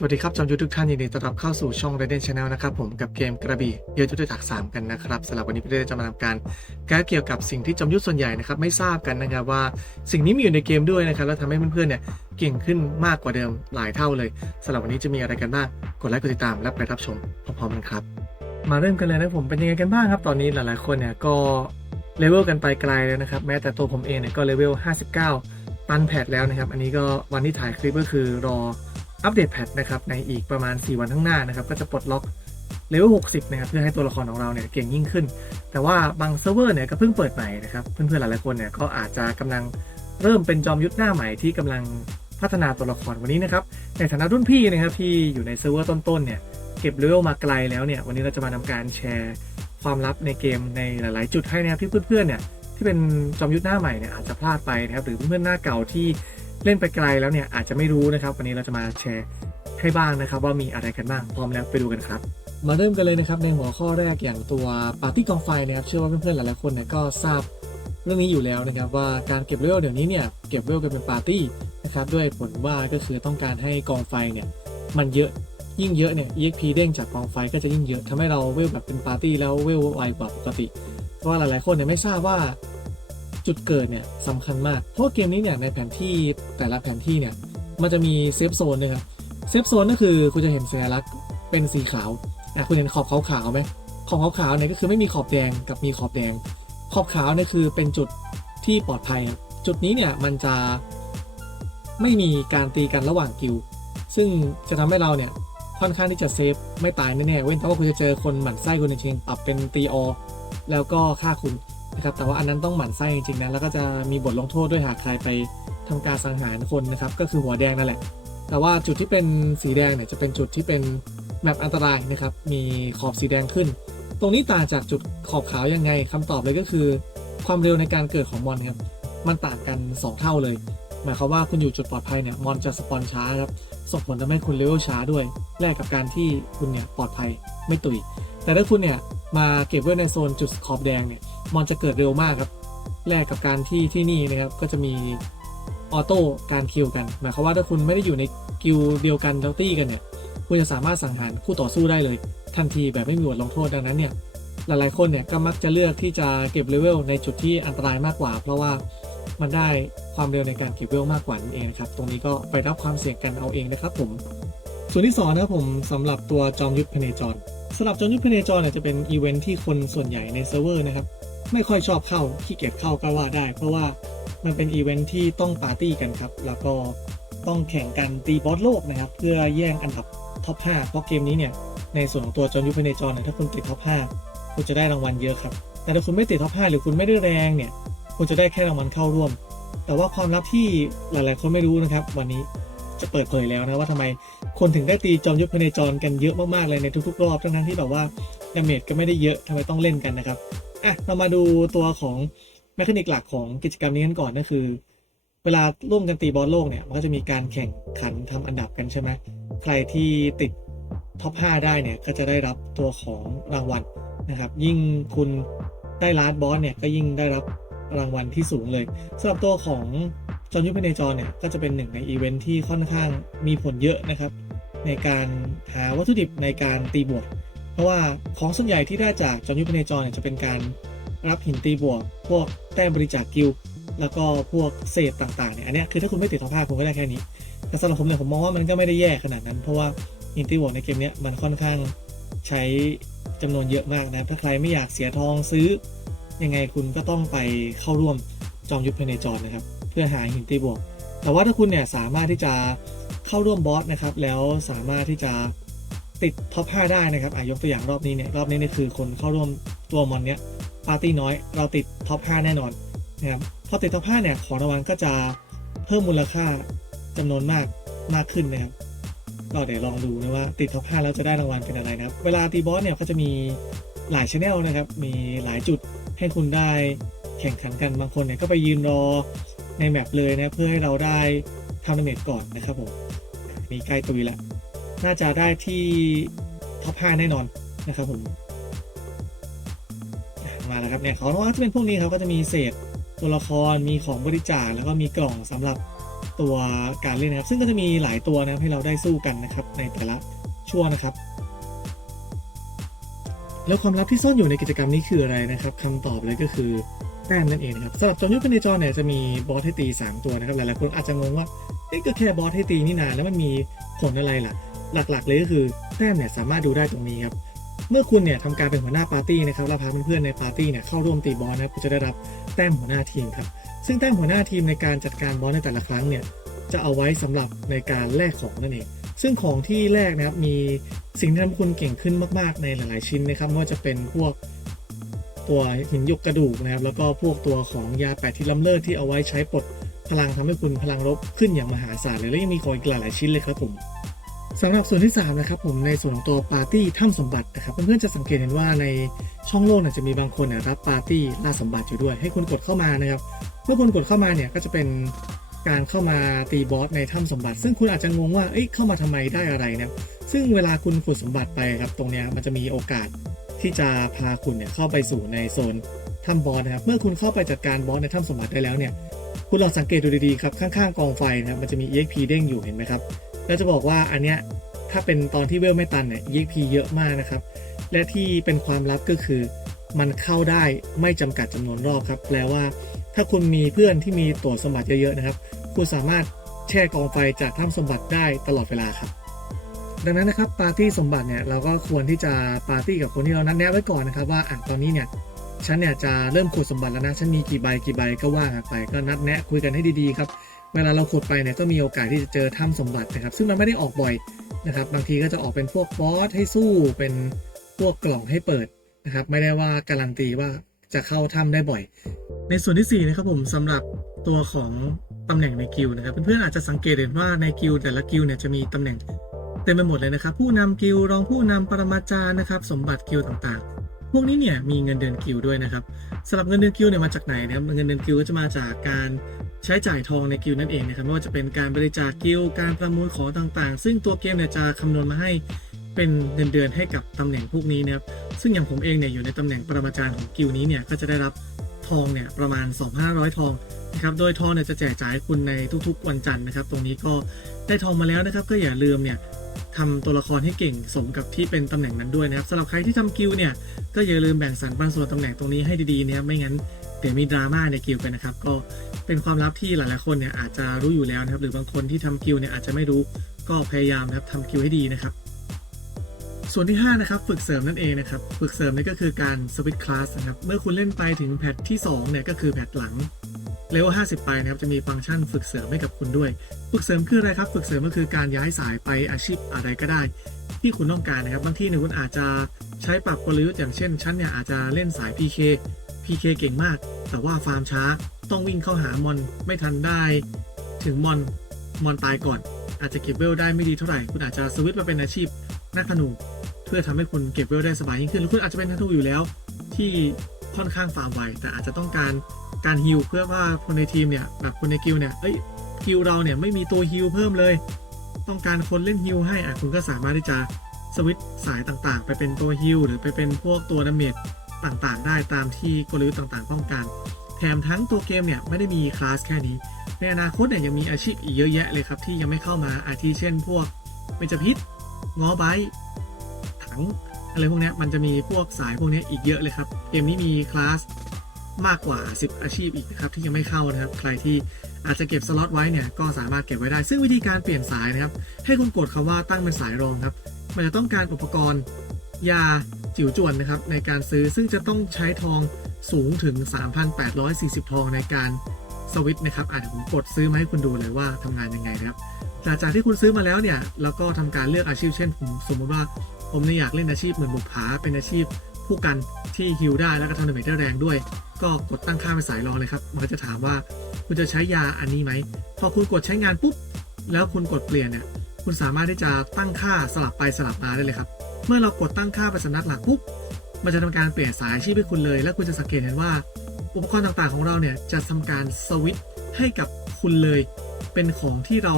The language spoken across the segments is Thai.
สวัสดีครับจอมยุทธทุกท่านยินดีต้อนรับเข้าสู่ช่อง Raiden Channel นะครับผมกับเกมกระบี่เยอะจุดถักสามกันนะครับสำหรับวันนี้พี่เดจะมาทำการแก้เกี่ยวกับสิ่งที่จอมยุทธส่วนใหญ่นะครับไม่ทราบกันนะครับว่าสิ่งนี้มีอยู่ในเกมด้วยนะครับแล้วทำให้เพื่อนๆเนี่ยเก่งขึ้นมากกว่าเดิมหลายเท่าเลยสำหรับวันนี้จะมีอะไรกันบ้างกดไลค์กดติดตามและไปรับชมพร้อมๆกันครับ มาเริ่มกันเลยนะผมเป็นยังไงกันบ้างครับตอนนี้หลายๆคนเนี่ยก็เลเวลกันไปไกลแล้วนะครับแม้แต่ตัวผมเองเนี่ยก็เลเวล 59 ตันแพทแล้วนะครับอันนี้ก็วันที่ถ่ายคลิปก็คือรอ อัปเดตแพทนะครับในอีกประมาณ 4 วันข้างหน้านะครับก็จะปลดล็อกเลเวล60 นะครับเพื่อให้ตัวละครของเราเนี่ยเก่งยิ่งขึ้น แต่ว่าบางเซิร์ฟเวอร์เนี่ยก็เพิ่งเปิดใหม่นะครับเพื่อนๆหลายๆคนเนี่ยก็อาจจะกำลังเริ่มเป็นจอมยุทธหน้าใหม่ที่กำลังพัฒนาตัวละครวันนี้นะครับในฐานะรุ่นพี่นะครับที่อยู่ในเซิร์ฟเวอร์ต้นๆเนี่ยเก็บเลเวลมาไกลแล้วเนี่ยวันนี้เราจะมาทำการแชร์ความลับในเกมในหลาย ๆ จุดให้นะครับที่เพื่อนๆเนี่ยที่เป็นจอมยุทธหน้าใหม่เนี่ยอาจจะพลาดไปนะครับหรือเพื่อนๆหน้าเก่าที่ เล่นไปไกลแล้วเนี่ยอาจจะไม่รู้นะครับ วันนี้เราจะมาแชร์ให้บ้างนะครับว่ามีอะไรกันบ้างพร้อมแล้วไปดูกันครับ มาเริ่มกันเลยนะครับในหัวข้อแรกอย่างตัวปาร์ตี้กองไฟนะครับเชื่อว่าเพื่อนๆหลายๆคนเนี่ยก็ทราบเรื่องนี้อยู่แล้วนะครับว่าการเก็บเวลเดี๋ยวนี้เนี่ยเก็บเวลกันเป็นปาร์ตี้นะครับด้วยผลว่าก็คือต้องการให้กองไฟเนี่ยมันเยอะยิ่งเยอะเนี่ย EXP เด้งจากกองไฟก็จะยิ่งเยอะทำให้เราเวลแบบเป็นปาร์ตี้แล้วเวลไวกว่าปกติ เพราะว่าหลายๆคนเนี่ยไม่ทราบว่า จุดเกิดเนี่ยสำคัญมาก เพราะเกมนี้เนี่ยในแผนที่แต่ละแผนที่เนี่ยมันจะมีเซฟโซนนะครับเซฟโซนก็คือคุณจะเห็นสัญลักษณ์เป็นสีขาวอะคุณเห็นขอบขาวๆไหมขอบขาวๆเนี่ยก็คือไม่มีขอบแดงกับมีขอบแดง ขอบขาวเนี่ยคือเป็นจุดที่ปลอดภัย จุดนี้เนี่ยมันจะไม่มีการตีกันระหว่างกิลซึ่งจะทำให้เราเนี่ยค่อนข้างที่จะเซฟไม่ตายแน่ๆเว้นแต่ว่าคุณจะเจอคนหมั่นไส้คุณจริงๆปรับเป็นตีออแล้วก็ฆ่าคุณ นะครับแต่ว่าอันนั้นต้องหมั่นไส้จริงๆนะแล้วก็จะมีบทลงโทษด้วยหากใครไปทำการสังหารคนนะครับก็คือหัวแดงนั่นแหละ แต่ว่าจุดที่เป็นสีแดงเนี่ยจะเป็นจุดที่เป็นแมปอันตรายนะครับมีขอบสีแดงขึ้น ตรงนี้ต่างจากจุดขอบขาวยังไงคำตอบเลยก็คือ ความเร็วในการเกิดของมอนครับมันต่างกัน 2 เท่าเลยหมายความว่าคุณอยู่จุดปลอดภัยเนี่ยมอนจะสปอนช้าครับส่งผลทำให้คุณเลเวลช้าด้วยแลกกับการที่คุณเนี่ยปลอดภัยไม่ตุย แต่ถ้าคุณเนี่ย มาเก็บไว้ในโซนจุดขอบแดงเนี่ยมอนจะเกิดเร็วมากครับแลกกับการที่ที่นี่นะครับก็จะมีออโต้การคิวกันหมายความว่าถ้าคุณไม่ได้อยู่ในกิลด์เดียวกันเดลตี้กันเนี่ยคุณจะสามารถสังหารคู่ต่อสู้ได้เลย ทันทีแบบไม่มีบทลงโทษดังนั้นเนี่ยหลายๆคนเนี่ยก็มักจะเลือกที่จะเก็บเลเวลในจุดที่อันตรายมากกว่า เพราะว่ามันได้ความเร็วในการเก็บเลเวลมากกว่านั่นเองนะครับตรงนี้ก็ไปรับความเสี่ยงกันเอาเองนะครับผมส่วนที่สองนะครับผมสำหรับตัวจอมยุทธพเนจร สำหรับจอมยุทธพเนจรเนี่ยจะเป็นอีเวนท์ที่คนส่วนใหญ่ในเซิร์ฟเวอร์นะครับไม่ค่อยชอบเข้าขี้เกียจเข้าก็ว่าได้ เพราะว่ามันเป็นอีเวนท์ที่ต้องปาร์ตี้กันครับ แล้วก็ต้องแข่งกันตีบอสโลกนะครับ เพื่อแย่งอันดับท็อป 5 เพราะเกมนี้เนี่ย ในส่วนของตัวจอมยุทธพเนจรเนี่ยถ้าคุณติดท็อป 5 คุณจะได้รางวัลเยอะครับ แต่ถ้าคุณไม่ติดท็อป 5 หรือคุณไม่ได้แรงเนี่ย คุณจะได้แค่รางวัลเข้าร่วม แต่ว่าความลับที่หลาย ๆ คนไม่รู้นะครับ วันนี้จะเปิดเผยแล้วนะว่าทำไม คนถึงได้ตีจอมยุทธพเนจรกันเยอะมากๆเลยในทุกๆ รอบทั้งๆที่แบบว่าดาเมจก็ไม่ได้เยอะทำไมต้องเล่นกันนะครับอะเรามาดูตัวของแมคานิกหลักของกิจกรรมนี้กันก่อนก็คือ เวลาร่วมกันตีบอลโลกเนี่ยมันก็จะมีการแข่งขันทำอันดับกันใช่ไหมใครที่ติดท็อป 5 ได้เนี่ยก็จะได้รับตัวของรางวัลนะครับ ยิ่งคุณได้ลาสบอสเนี่ยก็ยิ่งได้รับรางวัลที่สูงเลยสำหรับตัวของจอมยุทธพเนจรเนี่ยก็จะเป็นหนึ่งในอีเวนท์ที่ค่อนข้างมีผลเยอะนะครับ ในการหาวัตถุดิบในการตีบวก เพราะว่าของส่วนใหญ่ที่ได้จากจอมยุทธพเนจรเนี่ยจะเป็นการรับหินตีบวก พวกแต้มบริจาคกิลแล้วก็พวกเศษต่างๆเนี่ยอันนี้คือถ้าคุณไม่ติดทอปห้าคุณก็ได้แค่นี้ แต่สำหรับผมเนี่ยผมมองว่ามันก็ไม่ได้แย่ขนาดนั้น เพราะว่าหินตีบวกในเกมเนี้ยมันค่อนข้างใช้จำนวนเยอะมากนะถ้าใครไม่อยากเสียทองซื้อ ยังไงคุณก็ต้องไปเข้าร่วมจอมยุทธพเนจรนะครับ เพื่อหาหินตีบวก แต่ว่าถ้าคุณเนี่ยสามารถที่จะ เข้าร่วมบอสนะครับ แล้วสามารถที่จะติดท็อป 5 ได้นะครับอะยกตัวอย่างรอบนี้เนี่ย รอบนี้นี่คือคนเข้าร่วมตัวมอนเนี้ยปาร์ตี้น้อย เราติดท็อป 5 แน่นอนนะครับ พอติดท็อป 5 เนี่ย ของรางวัลก็จะเพิ่มมูลค่าจำนวนมากมากขึ้นนะครับเราเดี๋ยวลองดูนะว่าติดท็อป 5 แล้วจะได้รางวัลเป็นอะไรนะครับ เวลาตีบอสเนี่ยก็จะมีหลายชแนลนะครับ มีหลายจุดให้คุณได้แข่งขันกัน บางคนเนี่ยก็ไปยืนรอในแมปเลยนะเพื่อให้เราได้ทำดาเมจก่อนนะครับผม มีใกล้ตุยแล้ว น่าจะได้ที่ท็อป5แน่นอนนะครับผมมาแล้วครับเนี่ยของราวัลก็จะเป็นพวกนี้ครับก็จะมีเศษตัวละครมีของบริจาคแล้วก็มีกล่องสำหรับตัวการเล่นนะครับ ซึ่งก็จะมีหลายตัวนะครับให้เราได้สู้กันนะครับในแต่ละช่วงนะครับ แล้วความลับที่ซ่อนอยู่ในกิจกรรมนี้คืออะไรนะครับคำตอบเลยก็คือแต้มนั่นเองนะครับสำหรับจอมยุทธเป็นในจอเนี่ยจะมีบอสให้ตี 3 ตัวนะครับหลายๆคนอาจจะงงว่า เอ๊ะก็แค่บอสให้ตีนี่นาแล้วมันมีผลอะไรล่ะ หลักๆ เลยก็คือแต้มเนี่ยสามารถดูได้ตรงนี้ครับ เมื่อคุณเนี่ยทำการเป็นหัวหน้าปาร์ตี้นะครับแล้วพาเพื่อนๆในปาร์ตี้เนี่ยเข้าร่วมตีบอสนะครับคุณจะได้รับแต้มหัวหน้าทีมครับ ซึ่งแต้มหัวหน้าทีมในการจัดการบอสในแต่ละครั้งเนี่ยจะเอาไว้สำหรับในการแลกของนั่นเอง ซึ่งของที่แลกนะครับมีสิ่งที่ทำให้คุณเก่งขึ้นมากๆในหลาย ๆชิ้นนะครับไม่ว่าจะเป็นพวกตัวหินยกกระดูกนะครับแล้วก็พวกตัวของยาแปดที่ล้ำเลิศที่เอาไว้ใช้ปลด พลังทำให้คุณพลังรบขึ้นอย่างมหาศาลเลยและยังมีของอีกหลายๆชิ้นเลยครับผมสำหรับส่วนที่ 3 นะครับผมในส่วนของตัวปาร์ตี้ถ้ำสมบัตินะครับเพื่อนๆจะสังเกตเห็นว่าในช่องโลกเนี่ยจะมีบางคนเนี่ยรับปาร์ตี้ล่าสมบัติอยู่ด้วย ให้คุณกดเข้ามานะครับเมื่อคุณกดเข้ามาเนี่ยก็จะเป็นการเข้ามาตีบอสในถ้ำสมบัติ ซึ่งคุณอาจจะงงว่าเอ้ยเข้ามาทำไมได้อะไรนะครับซึ่งเวลาคุณขุดสมบัติไปครับตรงเนี้ยมันจะมีโอกาสที่จะพาคุณเนี่ยเข้าไปสู่ในโซนถ้ำบอสนะครับเมื่อคุณเข้าไปจัดการบอสในถ้ำสมบัติได้แล้วเนี่ย คุณลองสังเกตดูดีๆครับข้างๆกองไฟนะครับมันจะมี EXP เด้งอยู่เห็นไหมครับแล้วจะบอกว่าอันเนี้ยถ้าเป็นตอนที่เวลไม่ตันเนี่ย EXP เยอะมากนะครับ และที่เป็นความลับก็คือ มันเข้าได้ไม่จำกัดจำนวนรอบครับแปลว่า ถ้าคุณมีเพื่อนที่มีตัวสมบัติเยอะๆนะครับ คุณสามารถแช่กองไฟจากถ้ำสมบัติได้ตลอดเวลาครับ ดังนั้นนะครับปาร์ตี้สมบัติเนี่ยเราก็ควรที่จะปาร์ตี้กับคนที่เรานัดแนะไว้ก่อนนะครับว่าอะตอนนี้เนี่ย ฉันเนี่ยจะเริ่มขุดสมบัติแล้วนะ ฉันมีกี่ใบกี่ใบก็ว่ากันไป ก็นัดแนะคุยกันให้ดีๆครับ เวลาเราขุดไปเนี่ยก็มีโอกาสที่จะเจอถ้ำสมบัตินะครับ ซึ่งมันไม่ได้ออกบ่อยนะครับ บางทีก็จะออกเป็นพวกบอสให้สู้เป็นพวกกล่องให้เปิดนะครับ ไม่ได้ว่าการันตีว่าจะเข้าถ้ำได้บ่อย ในส่วนที่4นะครับผมสำหรับตัวของตำแหน่งในกิลด์นะครับ เพื่อนๆอาจจะสังเกตเห็นว่าในกิลแต่ละกิลเนี่ยจะมีตำแหน่งเต็มไปหมดเลยนะครับ ผู้นำกิลรองผู้นำปรมาจารย์นะครับ สมบัติกิลต่างๆ พวกนี้เนี่ยมีเงินเดือนกิลด้วยนะครับสำหรับเงินเดือนกิลเนี่ยมาจากไหนนะครับเงินเดือนกิลก็จะมาจากการใช้จ่ายทองในกิลนั่นเองนะครับไม่ว่าจะเป็นการบริจาคกิลการประมูลของต่างๆ ซึ่งตัวเกมเนี่ยจะคำนวณมาให้เป็นเงินเดือนให้กับตำแหน่งพวกนี้นะครับซึ่งอย่างผมเองเนี่ยอยู่ในตำแหน่งปรมาจารย์ของกิลนี้เนี่ยก็จะได้รับทองเนี่ยประมาณ 2,500 ทอง นะครับโดยทองเนี่ยจะแจกจ่ายคุณในทุกๆ วันจันทร์นะครับ ตรงนี้ก็ได้ทองมาแล้วนะครับ ก็อย่าลืมเนี่ยทำตัวละครให้เก่งสมกับที่เป็นตำแหน่งนั้นด้วยนะครับสำหรับใครที่ทำกิลเนี่ยก็อย่าลืมแบ่งสรรปันส่วนตำแหน่งตรงนี้ให้ดีๆนะครับไม่งั้นเดี๋ยวมีดราม่าในกิลด์กันนะครับก็เป็นความลับที่หลายๆคนเนี่ยอาจจะรู้อยู่แล้วนะครับ หรือบางคนที่ทำกิลเนี่ยอาจจะไม่รู้ก็พยายามนะครับทำกิลให้ดีนะครับ ส่วนที่5นะครับฝึกเสริมนั่นเองนะครับฝึกเสริมนี่ก็คือการสวิตคลาสนะครับเมื่อคุณเล่นไปถึงแพทที่2เนี่ยก็คือแพทหลัง เลเวล50 ไปนะครับจะมีฟังก์ชันฝึกเสริมให้กับคุณด้วย ฝึกเสริมคืออะไรครับฝึกเสริมก็คือการย้ายสายไปอาชีพอะไรก็ได้ ที่คุณต้องการนะครับบางที่เนี่ยคุณอาจจะใช้ปรับกลยุทธ์อย่างเช่นฉันเนี่ยอาจจะเล่นสาย PK PK เก่งมาก แต่ว่าฟาร์มช้าต้องวิ่งเข้าหามอนไม่ทันได้ ถึงมอนมอนตายก่อน อาจจะเก็บเวลได้ไม่ดีเท่าไหร่คุณอาจจะสวิตช์มาเป็นอาชีพนักธนู เพื่อทำให้คุณเก็บเวลได้สบายยิ่งขึ้นหรือคุณอาจจะเป็นนักธนูอยู่แล้ว ที่ค่อนข้างฟาร์มไวแต่อาจจะต้องการการฮิลเพื่อว่าคนในทีมเนี่ยแบบคนในกิลเนี่ยเอ้ยกิลเราเนี่ยไม่มีตัวฮิลเพิ่มเลย ต้องการคนเล่นฮิลให้อะคุณก็สามารถที่จะสวิตสายต่างๆ ไปเป็นตัวฮิลหรือไปเป็นพวกตัวดาเมจต่างๆ ได้ตามที่กลยุทธ์ต่างๆต้องการแถมทั้งตัวเกมเนี่ยไม่ได้มีคลาสแค่นี้ ในอนาคตเนี่ยยังมีอาชีพอีกเยอะแยะเลยครับที่ยังไม่เข้ามาอาทิเช่น พวกเบญจพิษงอไบถัง อะไรพวกนี้มันจะมีพวกสายพวกนี้อีกเยอะเลยครับ เกมนี้มีคลาสมากกว่า 10 อาชีพอีกนะครับที่ยังไม่เข้านะครับ ใครที่อาจจะเก็บสล็อตไว้เนี่ยก็สามารถเก็บไว้ได้ ซึ่งวิธีการเปลี่ยนสายนะครับ ให้คุณกดคำว่าตั้งเป็นสายรองครับ มันจะต้องการอุปกรณ์ยาจิ๋วจวนนะครับในการซื้อซึ่งจะต้องใช้ทองสูงถึง 3,840 ทองในการสวิตนะครับอาจจะผมกดซื้อมาให้คุณดูเลยว่าทำงานยังไงนะครับหลังจากที่คุณซื้อมาแล้วเนี่ยแล้วก็ทำการเลือกอาชีพเช่นผมสมมติว่า ผมเนี่ยอยากเล่นอาชีพเหมือนบุกผาเป็นอาชีพผู้กันที่ฮิลได้แล้วก็ทำดาเมจได้แรงด้วย ก็กดตั้งค่าเป็นสายรองเลยครับ มันก็จะถามว่าคุณจะใช้ยาอันนี้ไหม พอคุณกดใช้งานปุ๊บ แล้วคุณกดเปลี่ยนเนี่ย คุณสามารถที่จะตั้งค่าสลับไปสลับมาได้เลยครับ เมื่อเรากดตั้งค่าเป็นสำนักหลักปุ๊บ มันจะทำการเปลี่ยนสายชีพให้คุณเลย และคุณจะสังเกตเห็นว่า อุปกรณ์ต่างๆของเราเนี่ยจะทำการสวิตช์ให้กับคุณเลย เป็นของที่เรา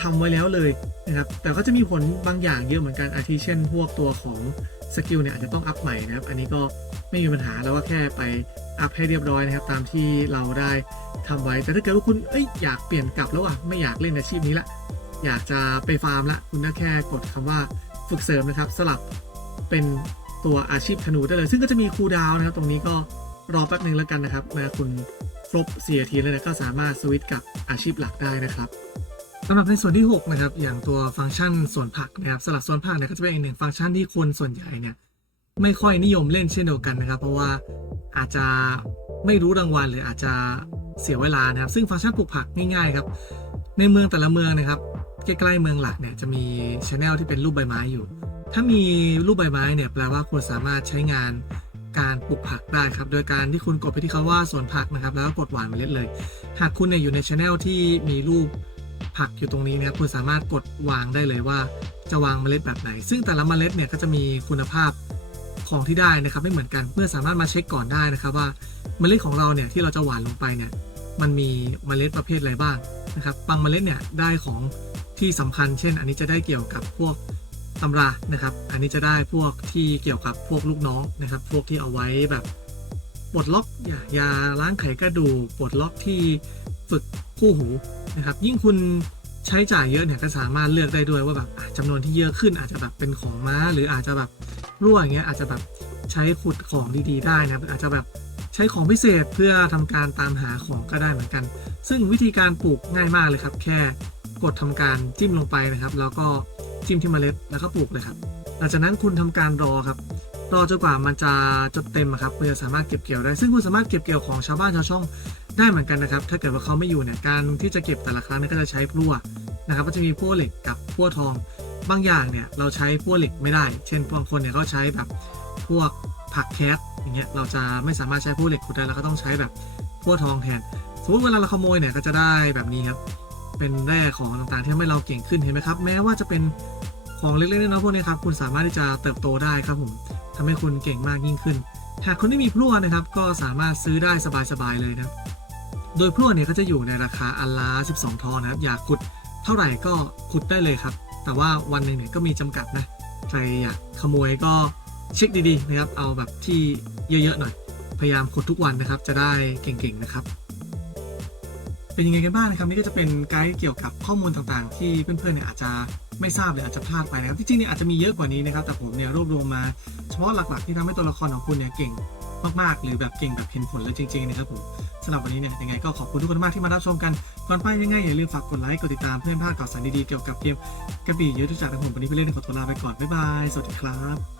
ทำไว้แล้วเลยนะครับแต่ก็จะมีผลบางอย่างเยอะเหมือนกันอาทิเช่น พวกตัวของสกิลเนี่ยอาจจะต้องอัพใหม่นะครับ อันนี้ก็ไม่มีปัญหาแล้วก็แค่ไปอัพให้เรียบร้อยนะครับ ตามที่เราได้ทำไว้ แต่ถ้าเกิดว่าคุณเอ้ยอยากเปลี่ยนกลับแล้วอะไม่อยากเล่นอาชีพนี้ละอยากจะไปฟาร์มละคุณก็แค่กดคำว่าฝึกเสริมนะครับ สลับเป็นตัวอาชีพธนูได้เลย ซึ่งก็จะมีคูลดาวน์นะครับ ตรงนี้ก็รอแป๊บหนึ่งแล้วกันนะครับนะคุณ ครบ4นาทีแล้วเนะก็สามารถสวิตช์กับอาชีพหลักได้นะครับสำหรับในส่วนที่ 6 นะครับ อย่างตัวฟังก์ชันส่วนผักนะครับสลับส่วนผักเนี่ยก็จะเป็นอีกหนึ่งฟังก์ชันที่คนส่วนใหญ่เนี่ยไม่ค่อยนิยมเล่นเช่นเดียวกันนะครับ เพราะว่าอาจจะไม่รู้รางวัลหรืออาจจะเสียเวลานะครับ ซึ่งฟังก์ชันปลูกผักง่ายๆครับในเมืองแต่ละเมืองนะครับใกล้ๆเมืองหลักเนี่ยจะมีช anel ที่เป็นรูปใบไม้อยู่ ถ้ามีรูปใบไม้เนี่ยแปลว่าคุณสามารถใช้งาน การปลูกผักได้ครับ โดยการที่คุณกดไปที่คำว่าสวนผักนะครับ แล้วก็กดหวานเมล็ดเลย หากคุณเนี่ยอยู่ในช anel ที่มีรูปผักอยู่ตรงนี้นะครับคุณสามารถกดวางได้เลยว่าจะวางเมล็ดแบบไหน ซึ่งแต่ละเมล็ดเนี่ยก็จะมีคุณภาพของที่ได้นะครับ ไม่เหมือนกันเพื่อสามารถมาเช็คก่อนได้นะครับว่าเมล็ดของเราเนี่ยที่เราจะหว่านลงไปเนี่ยมันมีเมล็ดประเภทอะไรบ้างนะครับบางเมล็ดเนี่ยได้ของที่สำคัญ เช่น อันนี้จะได้เกี่ยวกับพวก ตำรานะครับ อันนี้จะได้พวกที่เกี่ยวกับพวกลูกน้องนะครับ พวกที่เอาไว้แบบปลดล็อกยายาล้างไขกระดูกปลดล็อกที่ฝึกคู่หูนะครับ ยิ่งคุณใช้จ่ายเยอะเนี่ยก็สามารถเลือกได้ด้วยว่าแบบจำนวนที่เยอะขึ้นอาจจะแบบเป็นของม้า หรืออาจจะแบบรั่วอย่างเงี้ยอาจจะแบบใช้ขุดของดีๆ ได้นะอาจจะแบบใช้ของพิเศษเพื่อทำการตามหาของก็ได้เหมือนกัน ซึ่งวิธีการปลูกง่ายมากเลยครับ แค่กดทำการจิ้มลงไปนะครับ แล้วก็ จิ้มที่เมล็ดแล้วก็ปลูกเลยครับ หลังจากนั้นคุณทำการรอครับ รอจนกว่ามันจะจดเต็มอะครับเพื่อจะสามารถเก็บเกี่ยวได้ ซึ่งคุณสามารถเก็บเกี่ยวของชาวบ้านชาวช่องได้เหมือนกันนะครับ ถ้าเกิดว่าเขาไม่อยู่เนี่ยการที่จะเก็บแต่ละครั้งนี่ก็จะใช้พลั่วนะครับก็จะมีพลั่วเหล็กกับพลั่วทอง บางอย่างเนี่ยเราใช้พลั่วเหล็กไม่ได้ เช่นบางคนเนี่ยเขาใช้แบบพวกผักแคสอย่างเงี้ยเราจะไม่สามารถใช้พลั่วเหล็กขุดได้เราก็ต้องใช้แบบพลั่วทองแทนสมมติเวลาเราขโมยเนี่ยก็จะได้แบบนี้ครับ เป็นแร่ของต่างๆ ที่ทำให้เราเก่งขึ้นเห็นไหมครับ แม้ว่าจะเป็นของเล็กๆน้อยๆพวกนี้ครับคุณสามารถที่จะเติบโตได้ครับผมทำให้คุณเก่งมากยิ่งขึ้น หากคนที่มีพลั่วนะครับ ก็สามารถซื้อได้สบายๆเลยนะโดยพลั่วเนี่ยก็จะอยู่ในราคาอันละ12 ทองนะครับ อยากขุดเท่าไหร่ก็ขุดได้เลยครับ แต่ว่าวันหนึ่งเนี่ยก็มีจำกัดนะใครอยากขโมยก็เช็คดีๆนะครับ เอาแบบที่เยอะๆหน่อย พยายามขุดทุกวันนะครับ จะได้เก่งๆนะครับ เป็นยังไงกันบ้างนะครับนี่ก็จะเป็นไกด์เกี่ยวกับข้อมูลต่างๆ ที่เพื่อนๆเนี่ยอาจจะไม่ทราบหรืออาจจะพลาดไปนะครับที่จริงเนี่ยอาจจะมีเยอะกว่านี้นะครับแต่ผมเนี่ยรวบรวมมาเฉพาะหลักๆ ที่ทำให้ตัวละครของคุณเนี่ยเก่งมากๆ หรือแบบเก่งแบบเห็นผลเลยจริงๆนะครับผมสำหรับวันนี้เนี่ยยังไงก็ขอบคุณทุกคนมากที่มารับชมกันก่อนไปยังไงอย่าลืมฝากกดไลค์กดติดตามเพื่อไม่พลาดข่าวสารดีๆเกี่ยวกับเกมกระบี่ยุทธจักรนะครับผมวันนี้ไปเล่นขอตัวลาไปก่อนบ๊ายบายสวัสดีครับ